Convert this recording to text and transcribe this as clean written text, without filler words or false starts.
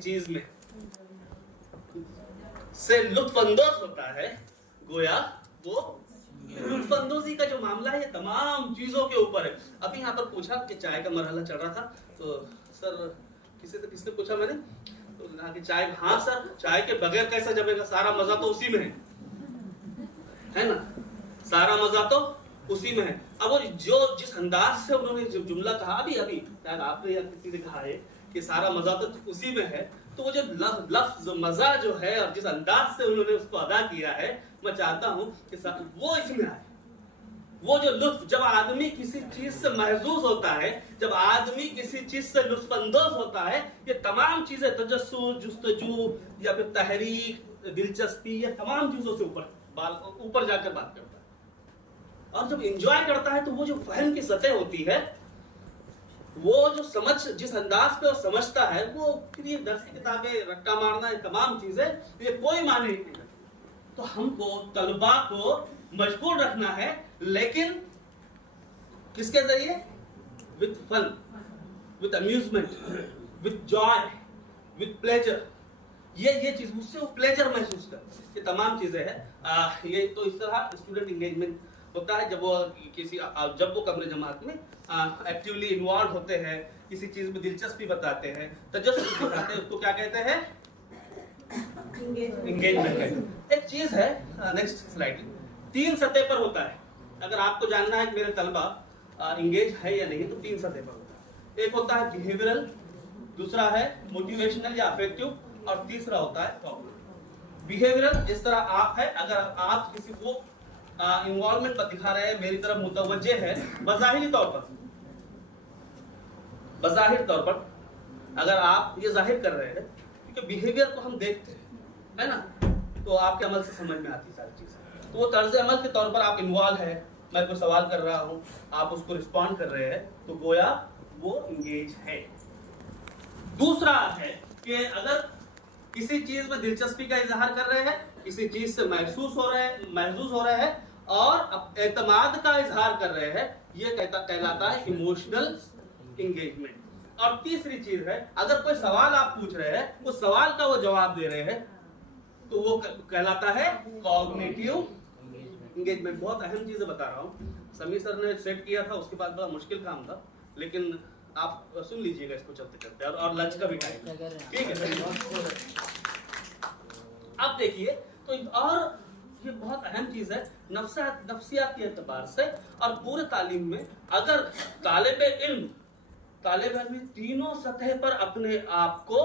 चीज में से लुत्फअंदोज होता है, गोया वो लुत्फअंदोजी का जो मामला है ये तमाम चीजों के ऊपर है। अभी यहाँ पर पूछा कि चाय का मरहला चल रहा था, तो सर किसने पूछा मैंने, तो कहा कि चाय, हाँ सर चाय के बगैर कैसा जमेगा, सारा मजा तो उसी में है ना, सारा मजा तो उसी में है। अब वो जो जिस अंदाज से उन्होंने जो जुमला कहा अभी शायद आपने या किसी ने कहा है कि सारा मजा तो उसी में है, तो वो जो लफ्ज मजा जो है और जिस अंदाज से उन्होंने उसको अदा किया है, मैं चाहता हूं कि वो इसमें आए। वो जो लुत्फ, जब आदमी किसी चीज से महजूज होता है, जब आदमी किसी चीज से लुत्फअंदोज होता है, ये तमाम चीजें तजस्सुस, जुस्तजू या फिर तहरीक, दिलचस्पी, ये तमाम चीजों से ऊपर जाकर बात करता है। और जब एंजॉय करता है तो वो जो फहम की सतह होती है, वो जो समझ, जिस अंदाज पे वो समझता है, वो फिर ये दरसी किताबें, रट्टा मारना, ये तमाम चीजें, ये कोई माने नहीं करती। तो हमको तलबा को मजबूर रखना है, लेकिन किसके जरिए, with fun, with amusement, with joy, with pleasure. ये चीज, उससे वो प्लेजर महसूस कर, ये तमाम चीजें हैं। ये तो इस तरह स्टूडेंट इंगेजमेंट होता है जब वो कमरे जमात में एक्टिवली इन्वॉल्व होते हैं, किसी चीज में दिलचस्पी बताते हैं, तजस्सुस दिखाते हैं, उसको क्या कहते हैं, एंगेजमेंट। एक चीज है, नेक्स्ट स्लाइड, 3 सतह पर होता है। अगर आपको जानना है कि मेरे तलबा इंगेज है या नहीं, तो 3 सतह पर होता है। एक होता है बिहेवियरल, दूसरा है मोटिवेशनल या अफेक्टिव, और तीसरा होता है कॉग्निटिव। बिहेवियरल, जिस तरह आप है, अगर आप किसी को इन्वॉल्वमेंट पर दिखा रहे हैं, मेरी तरफ मुतवज्जे है, बज़ाहिर तौर पर अगर आप ये जाहिर कर रहे हैं, क्योंकि बिहेवियर को हम देखते हैं, है ना, तो आपके अमल से समझ में आती सारी चीजें। तो वो तर्ज अमल के तौर पर आप इन्वॉल्व है, मैं कोई सवाल कर रहा हूं, आप उसको रिस्पॉन्ड कर रहे हैं, तो गोया वो इंगेज है। दूसरा है कि अगर किसी चीज में दिलचस्पी का इजहार कर रहे हैं, किसी चीज से महसूस हो रहे हैं और एतमाद का इजहार कर रहे हैं, ये कहलाता है इमोशनल इंगेजमेंट। और तीसरी चीज है, अगर कोई सवाल आप पूछ रहे हैं, उस सवाल का वो जवाब दे रहे हैं, तो वो कहलाता है कॉग्निटिव इंगेजमेंट। बहुत अहम चीजें बता रहा हूँ, समीर सर ने सेट किया था, उसके बाद बड़ा मुश्किल काम था, लेकिन आप सुन लीजिएगा इसको चलते चलते, और लंच का भी टाइम, ठीक है। अब देखिए, तो और ये बहुत अहम चीज है नफ्सियात के एतबार से, और पूरे तालीम में अगर तालिब इल्म तीनों सतह पर अपने आप को